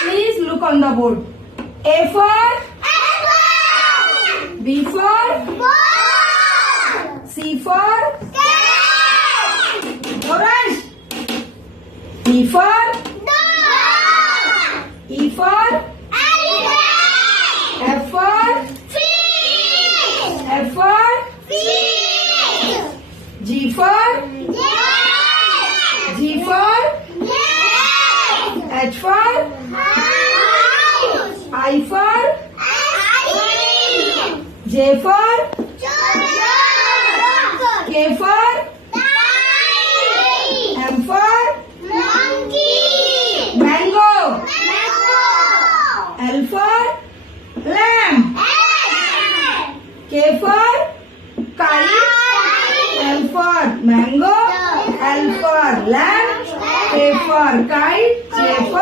Please look on the board. A for B for C for orange. D for E for F for F for G for G for H for I for J for K for M for mango. L for lamb. K for kite. M for mango. L for lamb. K for kite. J for